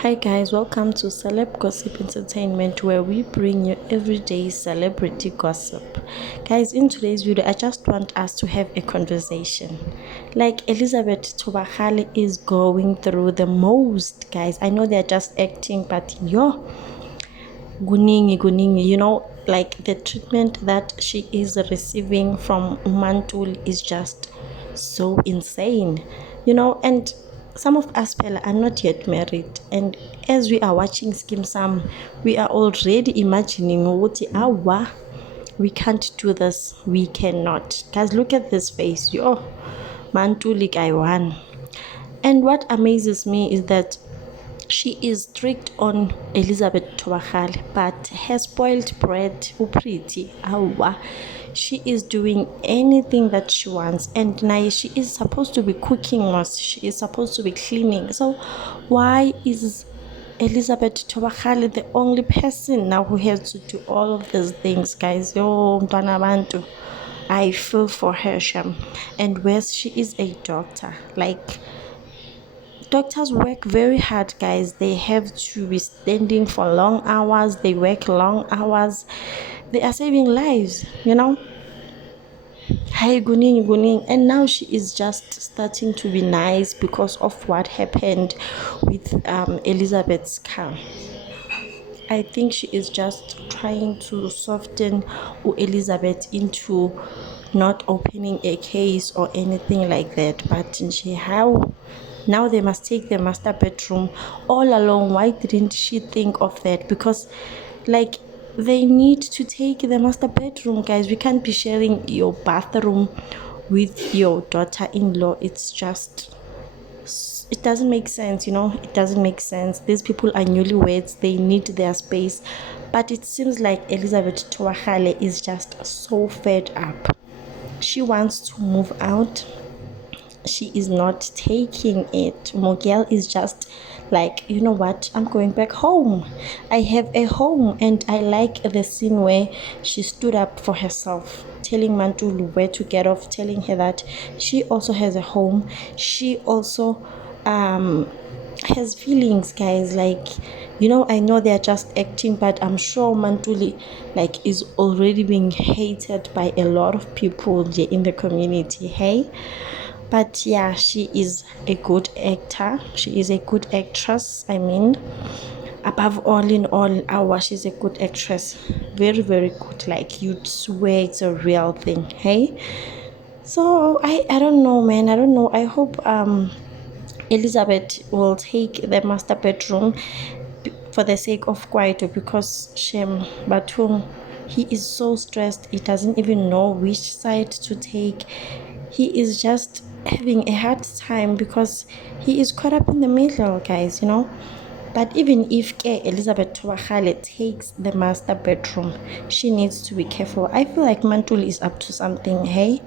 Hi guys, welcome to Celeb Gossip Entertainment, where we bring you everyday celebrity gossip. Guys, in today's video, I just want us to have a conversation. Like, Elizabeth Thobakgale is going through the most, guys. I know they're just acting, but guningi, like the treatment that she is receiving from Mantuli is just so insane, and some of us Pella are not yet married, and as we are watching Skeem Sam, we are already imagining awa, we can't do this, we cannot. Guys, look at this face. Mantuli guy one. And what amazes me is that she is strict on Elizabeth Thobakgale, but her spoiled brat, Upriti, awa, she is doing anything that she wants, and now she is supposed to be cooking us, she is supposed to be cleaning. So why is Elizabeth Thobakgale the only person now who has to do all of these things? Guys, yo mntwana bantu, I feel for her, Sham. And whereas she is a doctor, like, doctors work very hard, guys. They have to be standing for long hours, they work long hours, they are saving lives. Hi guning, and now she is just starting to be nice because of what happened with Elizabeth's car. I think she is just trying to soften Elizabeth into not opening a case or anything like that. But how now they must take the master bedroom all along. Why didn't she think of that? Because, like, they need to take the master bedroom, guys. We can't be sharing your bathroom with your daughter-in-law. It doesn't make sense. It doesn't make sense. These people are newlyweds, they need their space. But it seems like Elizabeth Thobakgale is just so fed up. She wants to move out, she is not taking it. Miguel is just like, you know what, I'm going back home. I have a home. And I like the scene where she stood up for herself, telling Mantuli where to get off, telling her that she also has a home. She also has feelings, guys. Like, I know they're just acting, but I'm sure Mantuli, like, is already being hated by a lot of people in the community. Hey, but yeah, she is a good actor, she is a good actress. I mean, above all in all, she's a good actress. Very, very good. Like, you'd swear it's a real thing. Hey, so I don't know, man. I don't know. I hope Elizabeth will take the master bedroom for the sake of Kwaito, because Shem Batum, he is so stressed, he doesn't even know which side to take. He is just having a hard time because he is caught up in the middle, guys. But even if Elizabeth Thobakgale takes the master bedroom, she needs to be careful. I feel like Mantuli is up to something. Hey,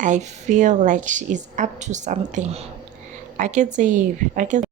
I feel like she is up to something. I can say